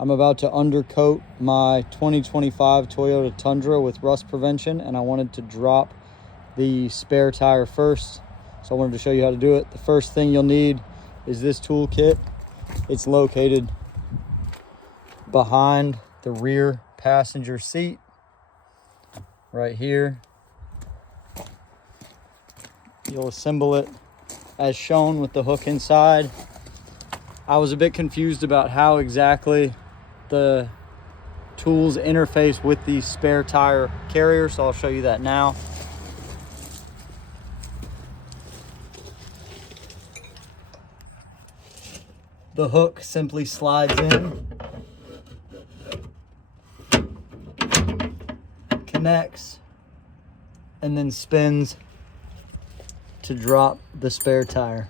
I'm about to undercoat my 2025 Toyota Tundra with rust prevention, and I wanted to drop the spare tire first. So I wanted to show you how to do it. The first thing you'll need is this toolkit. It's located behind the rear passenger seat, right here. You'll assemble it as shown with the hook inside. I was a bit confused about how exactly the tools interface with the spare tire carrier, so I'll show you that now. The hook simply slides in, connects, and then spins to drop the spare tire.